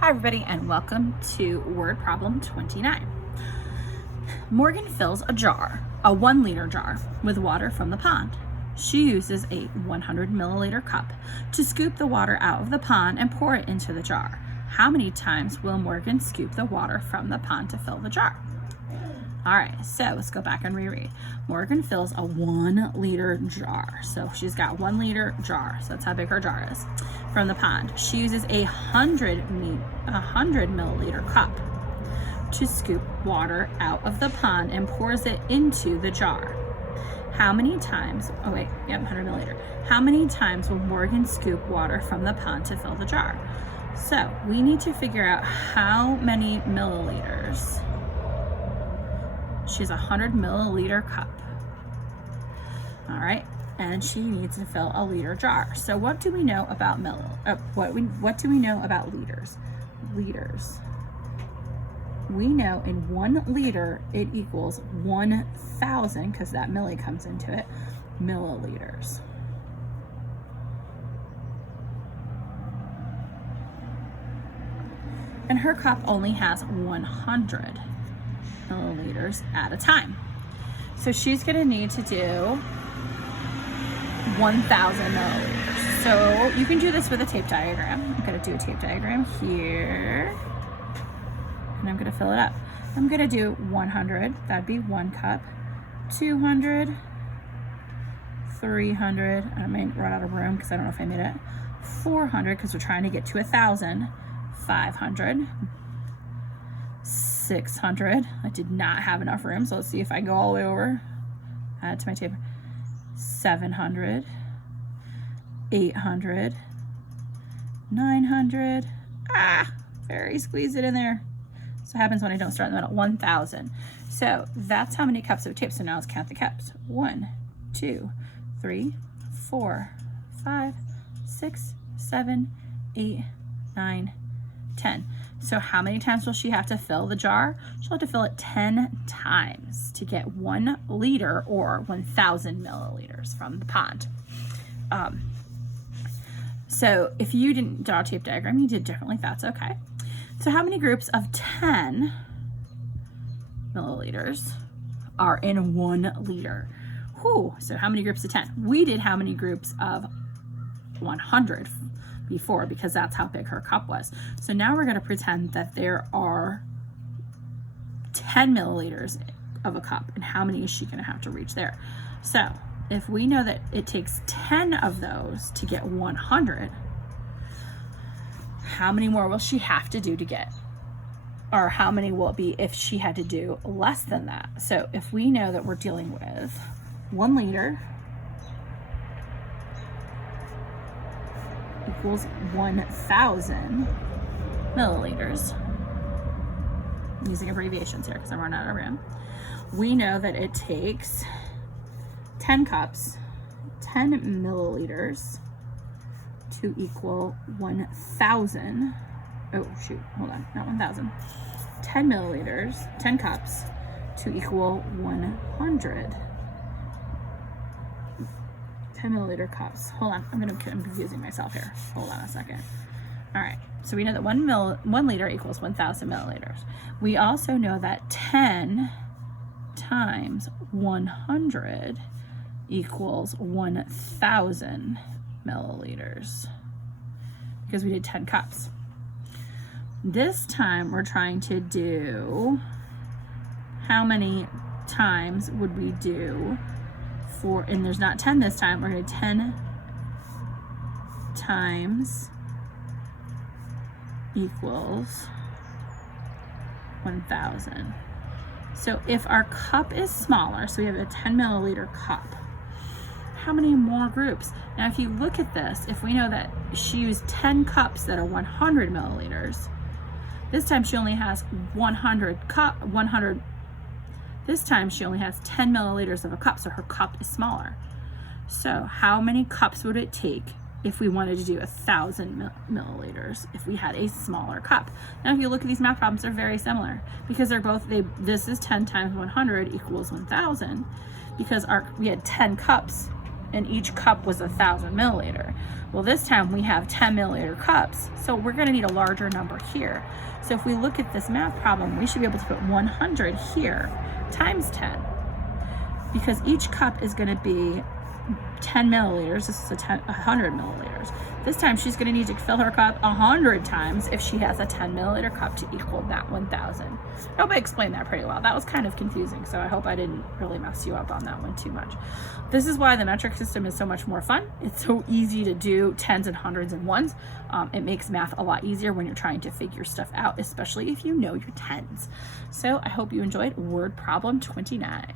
Hi everybody and welcome to word problem 29. Morgan fills a 1-liter jar with water from the pond. She uses a 100 milliliter cup to scoop the water out of the pond and pour it into the jar. How many times will Morgan scoop the water from the pond to fill the jar? All right, so let's go back and reread. Morgan fills a 1-liter jar. So she's got 1-liter jar. So that's how big her jar is from the pond. She uses a 100 milliliter cup to scoop water out of the pond and pours it into the jar. How many times, 100 milliliter. How many times will Morgan scoop water from the pond to fill the jar? So we need to figure out how many milliliters. She's a 100 milliliter cup. All right, and she needs to fill a liter jar. So what do we know about what do we know about liters? Liters. We know in 1 liter it equals 1,000, because that milli comes into it, milliliters. And her cup only has 100 milliliters at a time. So she's gonna need to do 1,000 milliliters. So you can do this with a tape diagram. I'm gonna do a tape diagram here, and I'm gonna fill it up. I'm gonna do 100, that'd be 1 cup, 200, 300, I may run out of room because I don't know if I made it, 400, because we're trying to get to 1,000, 500, 600. I did not have enough room, so let's see if I can go all the way over. Add to my table. 700, 800, 900. Very squeeze it in there. So it happens when I don't start in the middle. 1,000. So that's how many cups of tape. So now let's count the cups. 1, 2, 3, 4, 5, 6, 7, 8, 9, 10. So how many times will she have to fill the jar? She'll have to fill it 10 times to get 1 liter or 1,000 milliliters from the pond. So if you didn't draw a tape diagram, you did differently, that's okay. So how many groups of 10 milliliters are in 1 liter? So how many groups of 10? We did how many groups of 100 before, because that's how big her cup was. So now we're going to pretend that there are 10 milliliters of a cup, and how many is she going to have to reach there? So if we know that it takes 10 of those to get 100, how many more will she have to do to get, or how many will it be if she had to do less than that? So if we know that we're dealing with 1 liter equals 1,000 milliliters. I'm using abbreviations here because I'm running out of room. We know that it takes 10 cups, 10 milliliters to equal 1,000. Oh shoot, hold on, not 1,000. 10 milliliters, 10 cups to equal 100. 10 milliliter cups. Hold on, I'm confusing myself here. Hold on a second. All right, so we know that 1 liter equals 1,000 milliliters. We also know that 10 times 100 equals 1,000 milliliters, because we did 10 cups. This time we're trying to do, how many times would we do for, and there's not 10 this time, we're going to 10 times equals 1,000. So if our cup is smaller, so we have a 10 milliliter cup, how many more groups? Now if you look at this, if we know that she used 10 cups that are 100 milliliters, this time she only has 100. This time she only has 10 milliliters of a cup, so her cup is smaller. So how many cups would it take if we wanted to do 1,000 milliliters if we had a smaller cup? Now if you look at these math problems, they're very similar, because they're both, this is 10 times 100 equals 1,000, because we had 10 cups and each cup was 1,000 milliliter. Well, this time we have 10 milliliter cups, so we're gonna need a larger number here. So if we look at this math problem, we should be able to put 100 here times 10, because each cup is gonna be 10 milliliters. This is 100 milliliters. This time she's going to need to fill her cup 100 times if she has a 10 milliliter cup to equal that 1,000. I hope I explained that pretty well. That was kind of confusing, so I hope I didn't really mess you up on that one too much. This is why the metric system is so much more fun. It's so easy to do tens and hundreds and ones. It makes math a lot easier when you're trying to figure stuff out, especially if you know your tens. So I hope you enjoyed word problem 29.